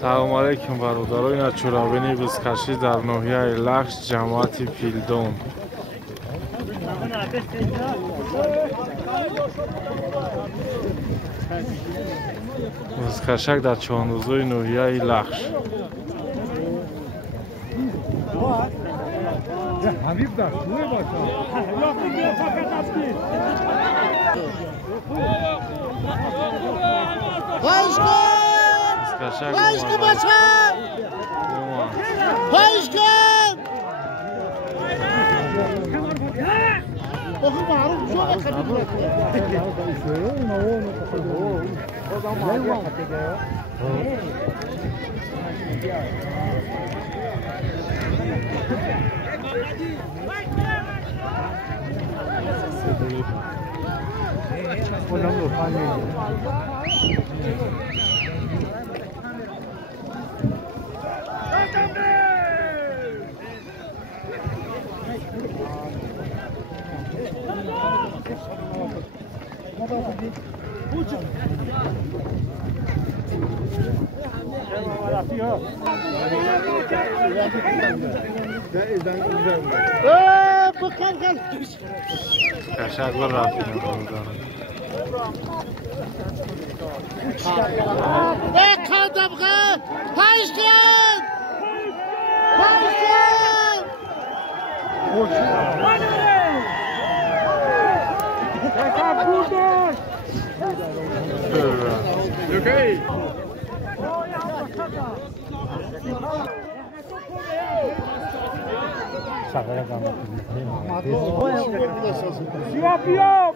سلام علیکم برادران اچورابینی بزکشی در ناحیه لخش جماعت پیلدون. بزکشک در چاندوزوی ناحیه لخش. حبیب داشت موی پایش کن باشم پایش کن بخور معروف شو Kaşaklar rafine buradan. kadabga payışkın payışkın Okay.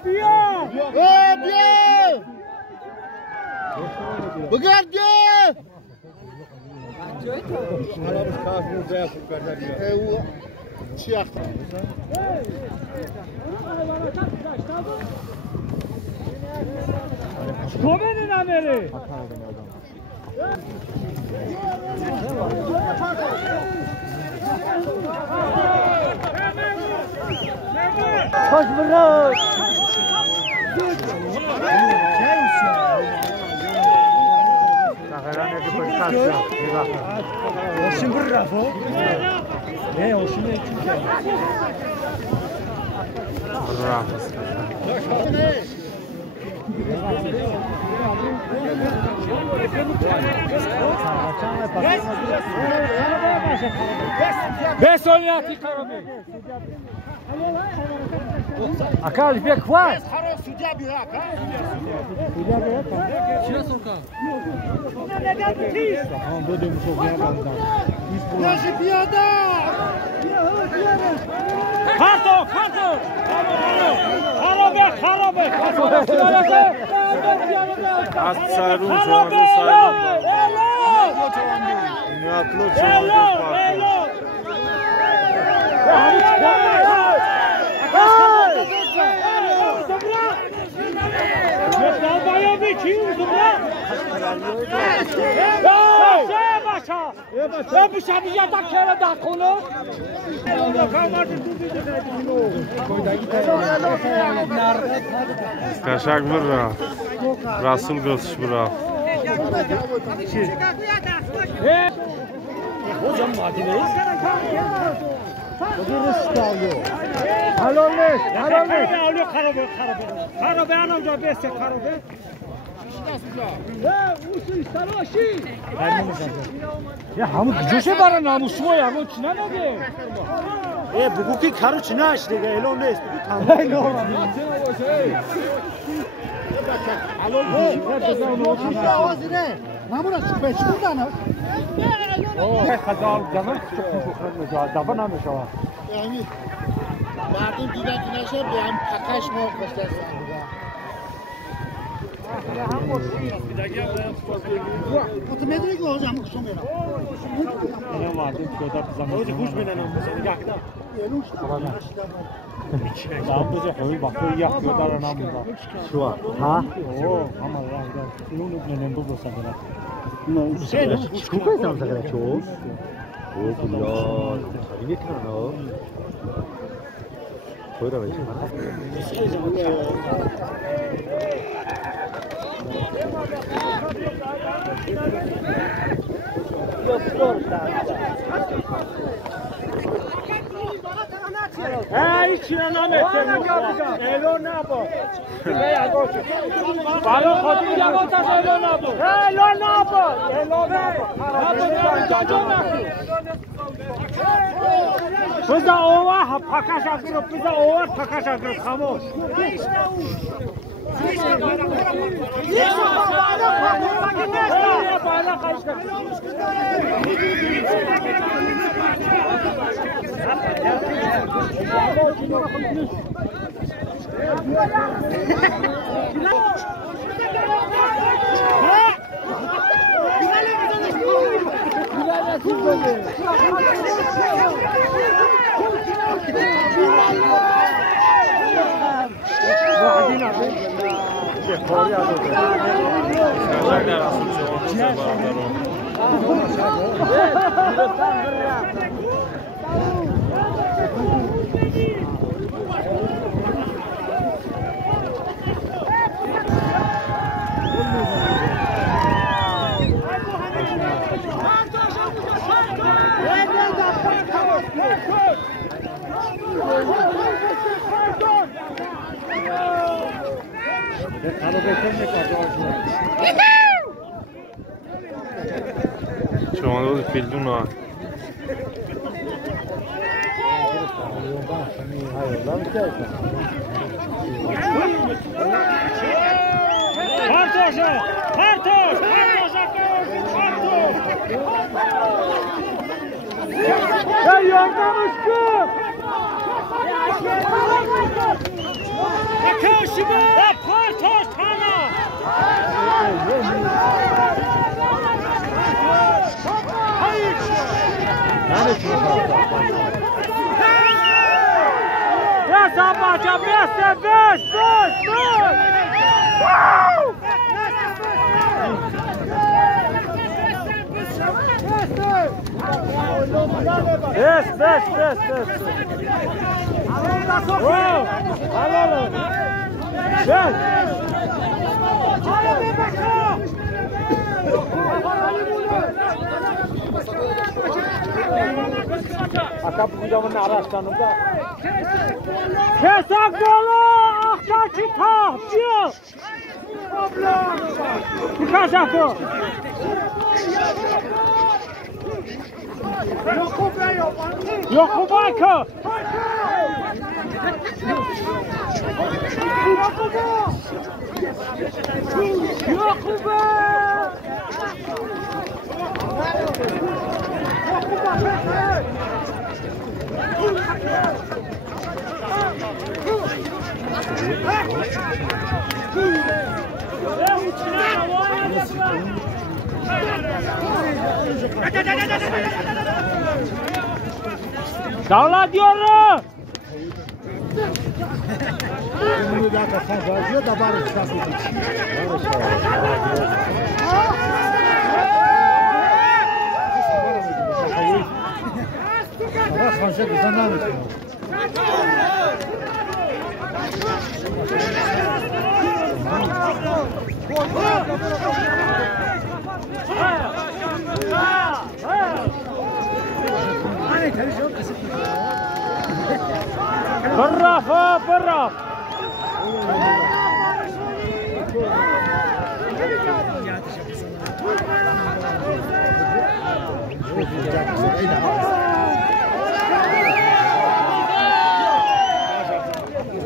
Bia! بگرد خوش برو Hoşun bir rafo. Ne hoşun ne çünkü. Rafız. Beş oynatı karabı. Akal bir kvar. سودیا بیرا کا سودیا بیرا کا چرا سرکا هم دو میشو بیا باندن باش پیاده کارتو خرابه از سرون چوانده سایلان نیاتلو چوانده Kaşak bura, Rasul Gülsüz bura. Hocam madineyiz. Halolleş. Karabe anamca beste karabe. Ya hamı gücüse bara namusu var ya, bu çina ne de? Bugünkü karı çina işte, elonleş. Tamam. نمونه چی بودن خدال جمع دفع نمیشه یعنی مردم دیدن که نشه به هم پکش ما خوشت متمدری که آجام کشم میرم. اینا مردم پیاده بزنن. روزی گوش بدن مثلا گاکتا. یلوش. دام بده خوی وقتی یک پیاده را نمیدم. شو ها اوه اما راه داد. اینو نمیدونم بسازم. نه. چیکار کنم سر چو او بلاد خیلی کنه خویره باید ای چرا نمی‌کنی؟ الو نبود. بالا خودی نبود الو نبود. الو نبود. الو نبود. بذار اوه پاکش اگر بذار اوه پاکش اگر خاموش. بالا خواهش شما دو فیلدون ها Acabou de dar uma narração, não dá? Essa bola, a chita, tio! Fica já, pô! Yokubaika! Davlat diyorum. Bunu da kasan razıyor da bari çıkasın. Bak sanşa güzel namet. Barrafa, barraf.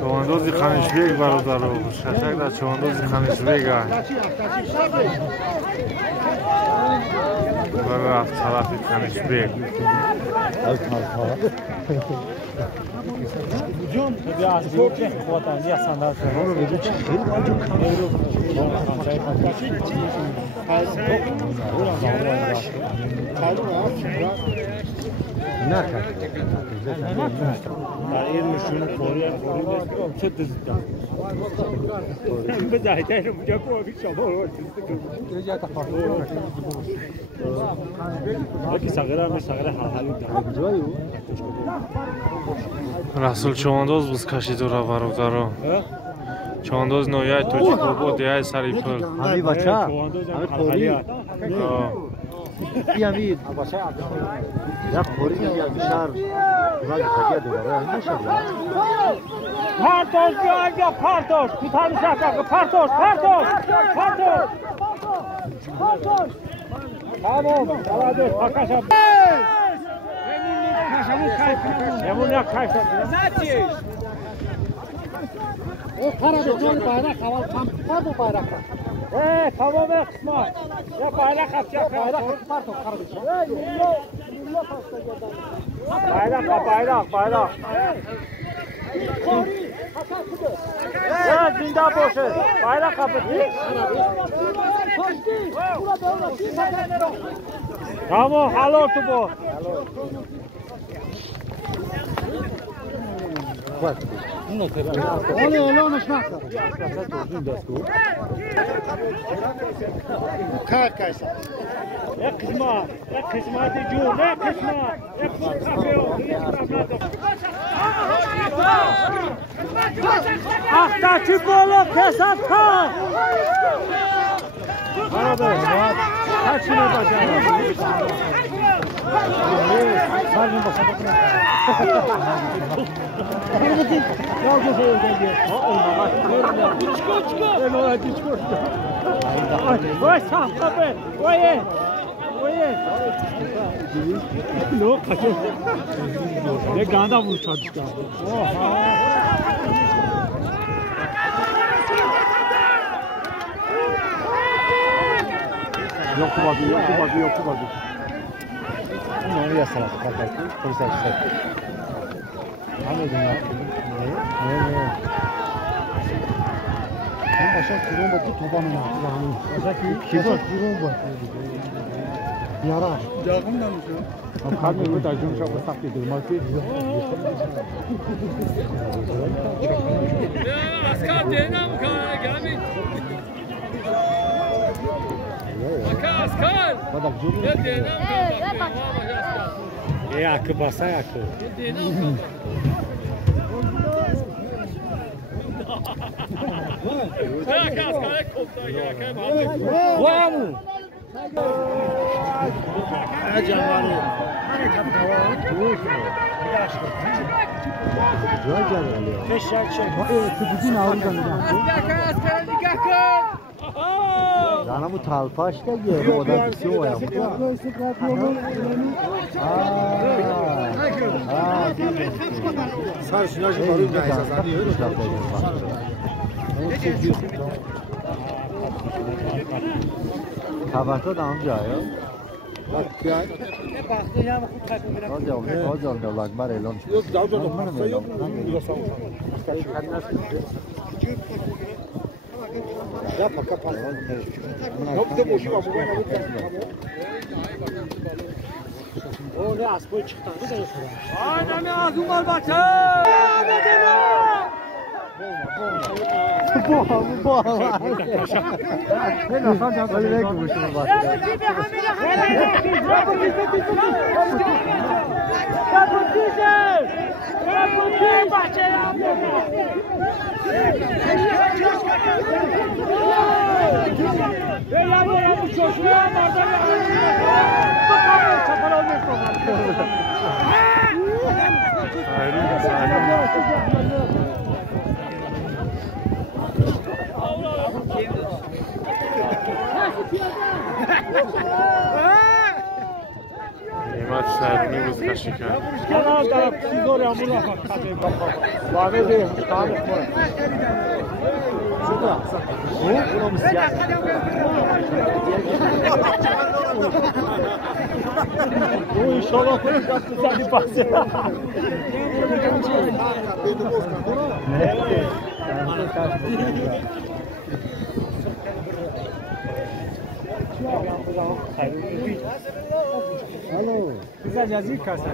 کماندوزی Xanishbek barodarov, Shashak da Chavandoz Xanishbek ай. Va rafт tarafi Xanishbek. جون بیا از کوچه وطن یا صندوق رو بده چه خیلی باجو کامرو نه کرد در این مشون فوری چه دزد به دایته رو بجا کو بی شما رو کی ساغرا می ساغرا حالی داره جایو Rasul Chavandoz biz kashidura barodaron. Chavandoz noyay Tojiqobod deyay saripul. همی بچه همی خوری یمی یا خوری یا بیشتر من خیلی دوباره این نشد پارتوش بیا پارتوش کوتاه میشه پارتوش تمام بلده پاکاشا همون یک کایف نتیش او خرابه جون bayrak hava tam tutar bu bayrak. Tamam kısma. Ya bayrak atacak. Bayrak pardon kardeşim. Bayrak. Ya zindan boşu. Bayrak kapı. Tamam halor tu bu. Onu elanış nakta. Kaysa. Ya kısma diyor. Ne kısma? Ya kapıyor. Ahtaki bolu kesat kan. Beraber. Kaçına başarılı. Sarın başına. Vay sahte vay no kaçıyor ne ganda vuruşa düştü yok kubadı onu yasalar kalktı polis açtı anladın mı ne Ben başa kurun bu tobanına. Başaki kurun bu. Yara. Yakından mı? Kalbim bu da yumuşak ıslak değil. Malki. Askar denam kana gelmiş. Askar. Ne denam kana. Akı basa akı. Denam kana. Askar koptu ya kemal. Vamo. Acavarı. Güzel geldi. Feşak şey. Bugün avrudan. Askar nikah kır. Yana bu talpaş da geliyor. O da bir şey o ya. Sar şuna şu barı da esaslanıyor. Tabakta da amca ya. Bak ya. Hocam da lakbar elon. Yok daha da yok. Yapma kapat. Yok da boşu var bu bana. O ne aspoy çıktı. Bu da yok. Adamı azum al başı. Bu. Ne lafan da böyle ne konuşuyor bak. جماعت سیرونی بزکشی کرد. کنال در سیزور امور افت وانه ده تاریخ مورد شده اونم سیاست او انشالله کنید دست سانی پاسه الو بزن جزی کاسه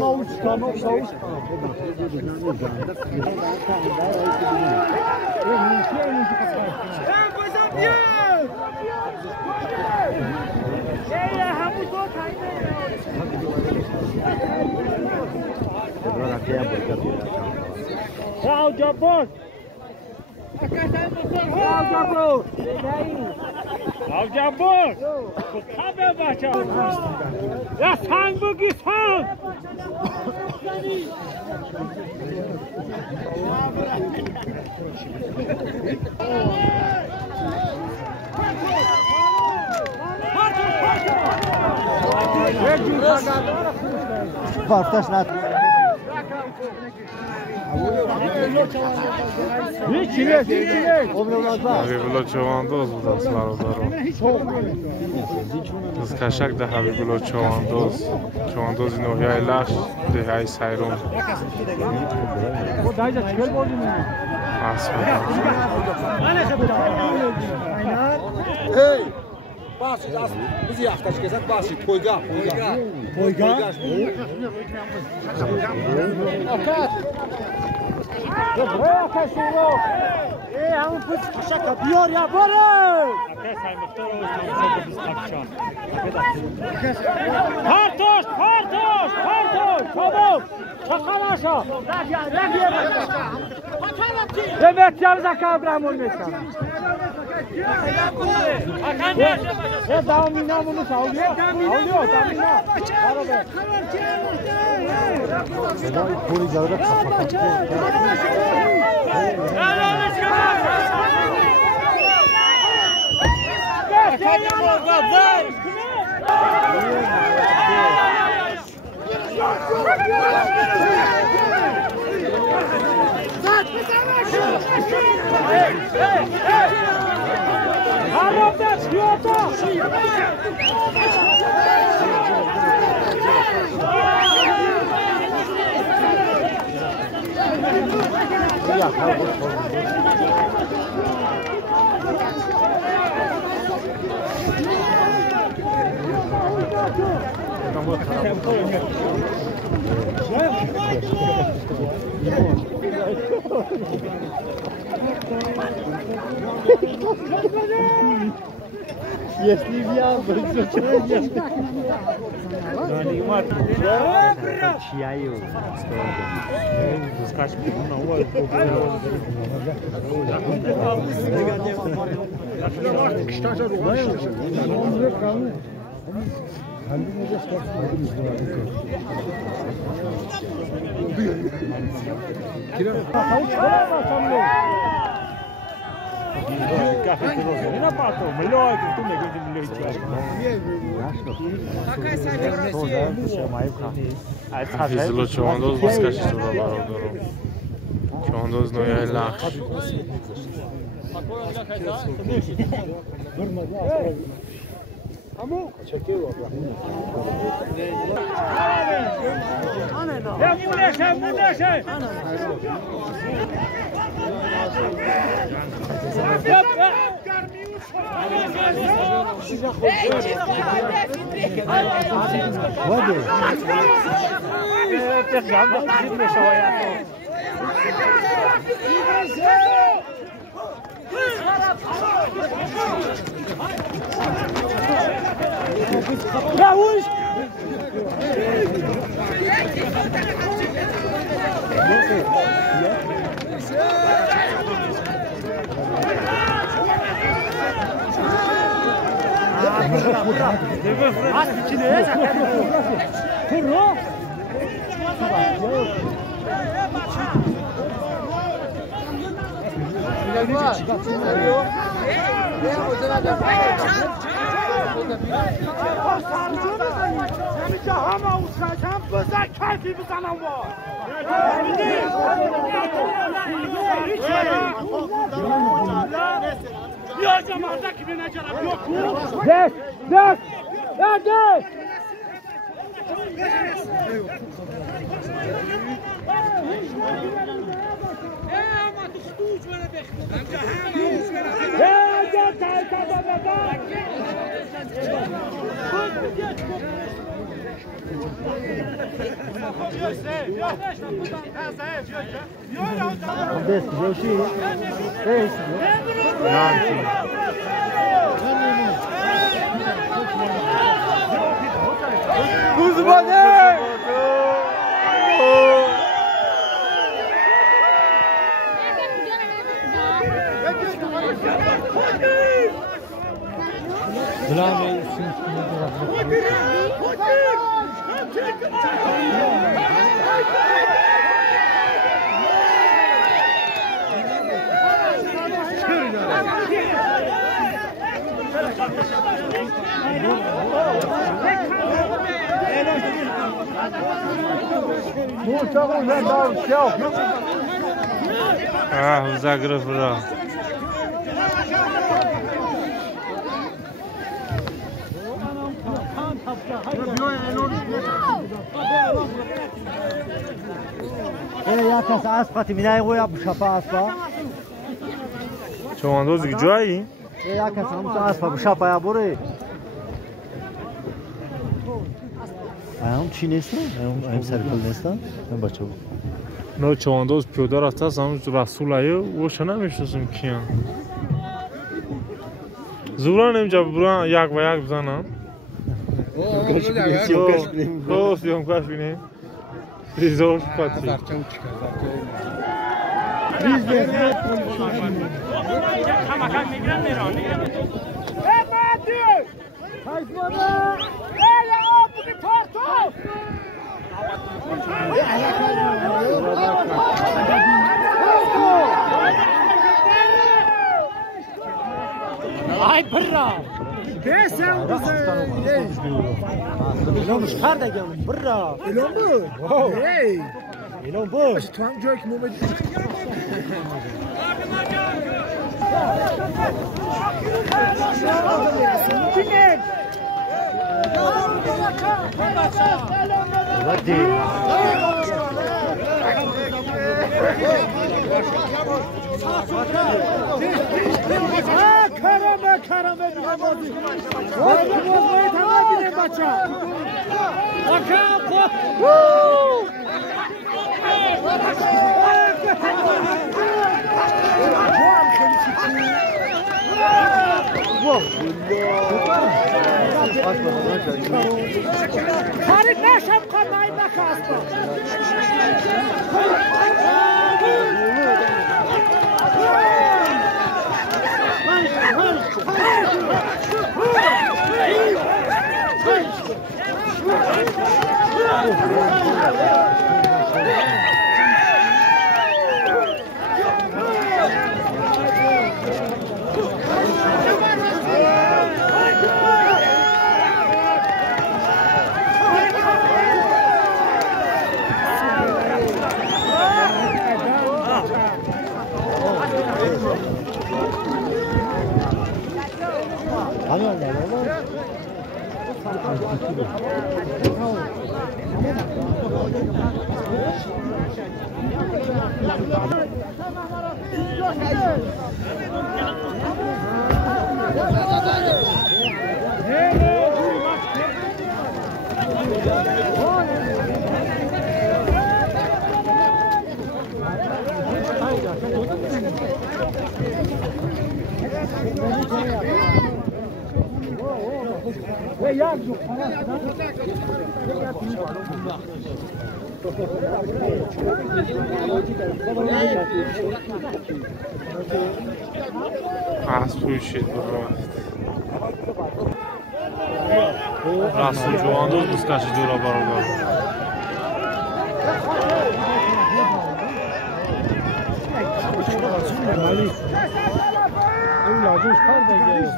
نوش کانو شوش Ciao Japon! Ciao Japon! Ciao Japon! Kabe bacha! Ya sang bugi sang! Farktaş nat. حبیبالله چواندوز بود از برادرم از کشک ده حبیبالله چواندوز نوحیه لخش دههای سیرون Basit az bizi yaxtaş kesak basit toyga. Akat. Buraya kaçıyor. Hamı pıç kaşaka biyor ya bora. Akat say muhtar olsun biz kapçan. Kartoş. Çabuk. Çakalaşa. Evet yarıza kabram olmuşsan. Ya damina bunu sağlıyor. Damina. Beraber. Puri jalda kafa. Если я буду чаю, скажем, на улицу. حفیظالله چواندوز بزکشی تو را برادرم چواندوز نوحیه لخش Kurro. zagrał bra. یکس اسب می‌دای روی بشپا اسب. چواندوز گجایی؟ یکس هم اسب بشپا یا بوری. هم چی نیست؟ هم سرکل نیست؟ هم بچه. نه چواندوز پیاده رفته است هم رسول ایو و شنا میشناسم کیان. زوران اینجا بران یک و یک بزنم. اوه سیام کاش بینیم. ریزوش پاتی. Ay برا بسم الان مش خرد اگه برا الان بو هی الان بو تو هم جای که مومد کرامه دیگه بازی بازی تمام بینیم بچه خارج نشم قمعی نکست پوشید رسول جواندوز بسکشی جورا بارگاه اولاد ازش کار دیگه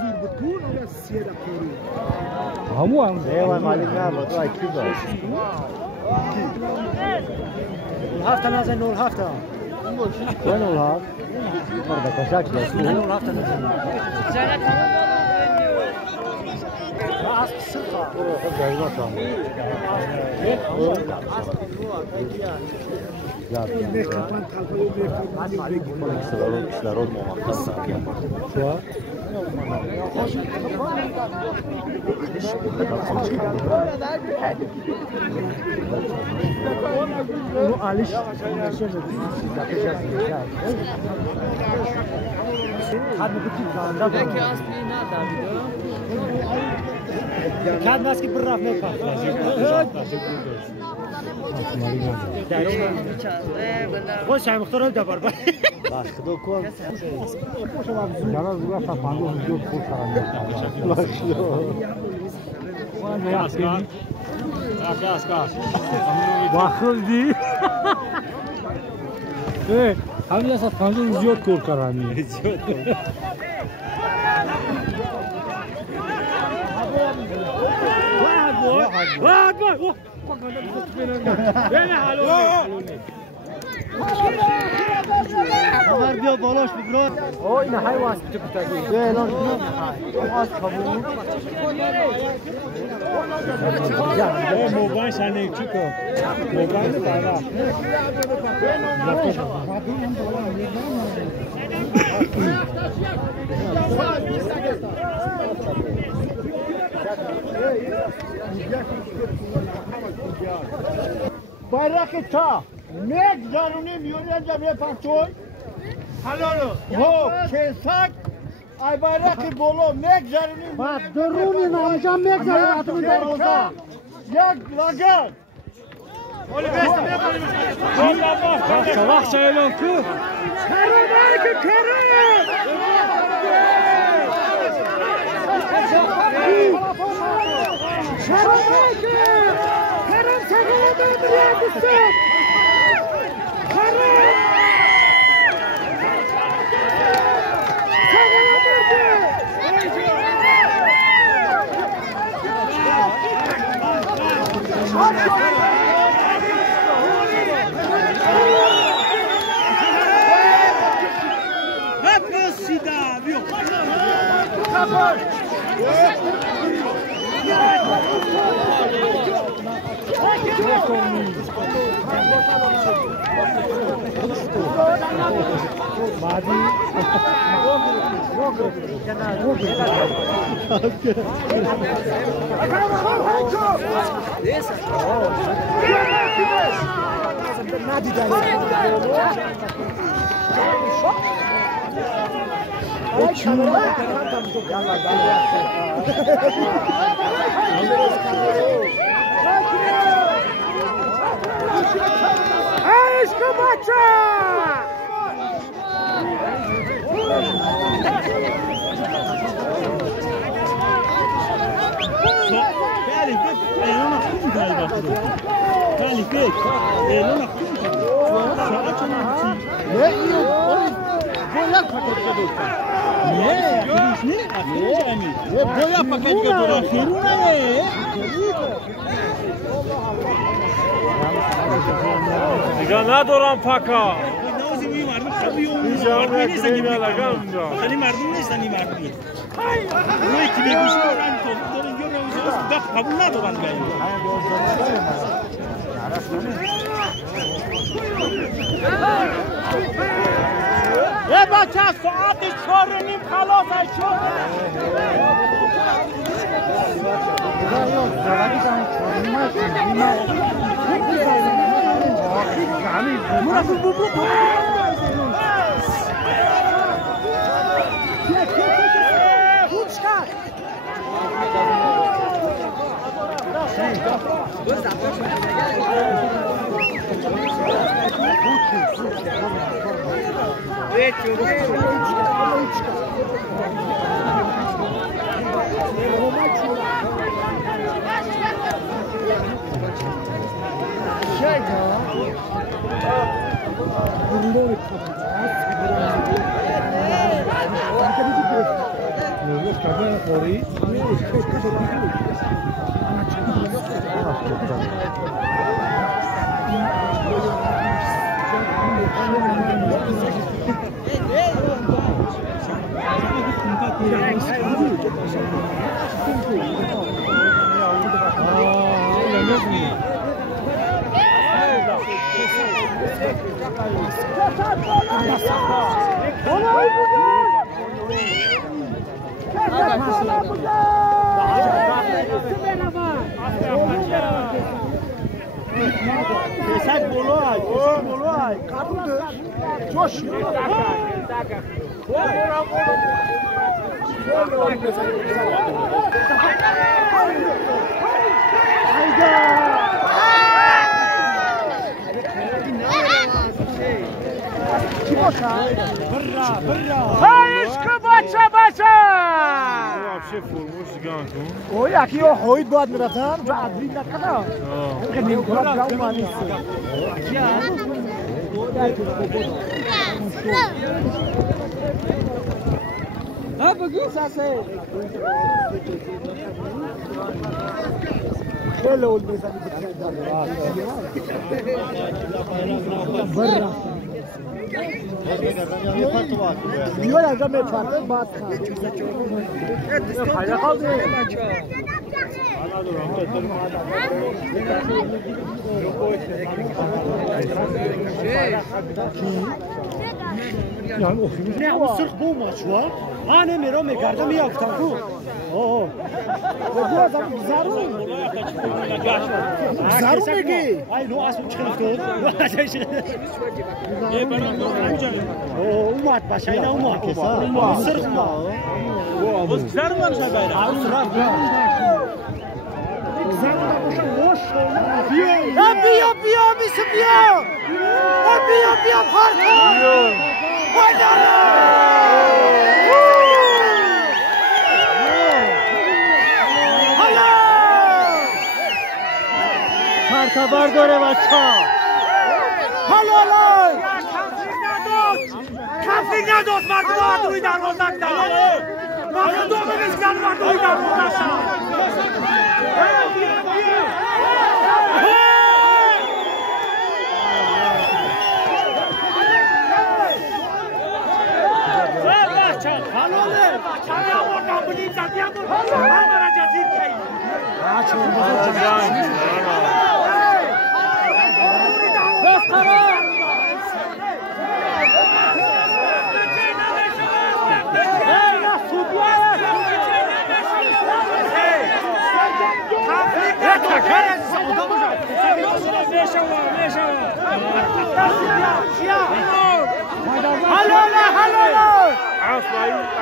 همو هم ایوان مالیک نبود وای کی داشت هفته نزن نول هفته چه نول هفت؟ مرد کشک داشت نول هفته نزن خب جایگاه شام кислород موفق Kad nas ki braf ne pa. خوش هم اختراع دبر با. باش خدا کن. جانا زیاد تا 50 میلیون خود واخردی. همین از 50 زیاد کار کردیم. زیاد. واحد واحد خبر بیا بالاش بگرد اوه این های واسطه بتاعی بیا اعلان کنم از قبول موبایل شانه چیکو موبایل دارا bayrak ta nek zaruni miyoryan jamye partoy halalo ho kesak ay bayrak bolo nek zaruni bak daruni namjam nek zaruni atımı dersa yak lagan Sabah sayılan ku. دیگه ندارم پکا اینجا خیلی مردم نیستن این مردمی اونایی که بگوشی دارن دارن اینجا روزه است قبول ندارن یه بچه ساعت 4:30 خلاص شد вообще фурмуш ган кун. Ой, яки о хоид бод мерафтам, ҷо адри накана. Ним гора гам манис. Ha bugü sase. Şöyle oldu sen barra. Niye acaba me farkı baat kha. Hayra kaldı. Ne o sırf bu maç var. Hani mero me garda mi yaptım bu. Oo. Bu adam zarur. Zarur mu ki? Ay no asıl çıktı. Oo, umat başayla umat. Sırf ma. Bu zarur mu şabayra? Sırf. Zarur da boşa boş. Biyo bisbiyo. Biyo farkı. خبر داره بچه حلالای کافی نداشت مردم آدوی در روزک دار مردم دومی بسکن مردمی در روزک حلاله بچه آوردم بودیم زدیم همه جزیر کهی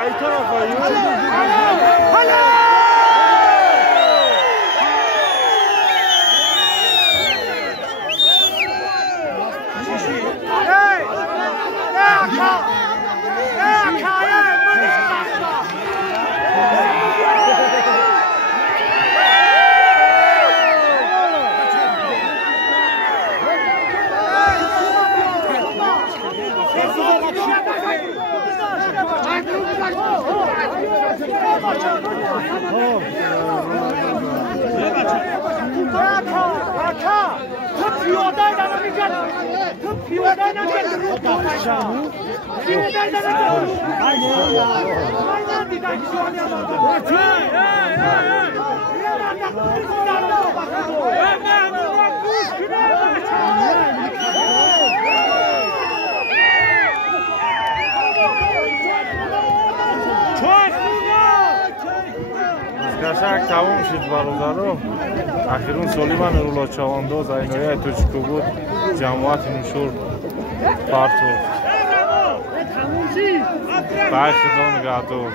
Ay tarafa yürü. قشنگ تموم شد برادرو. اخیرون سلیمان رولا چوانداز اینویه توچکو بود جماعت نشور پارتو بای خدا نگهدار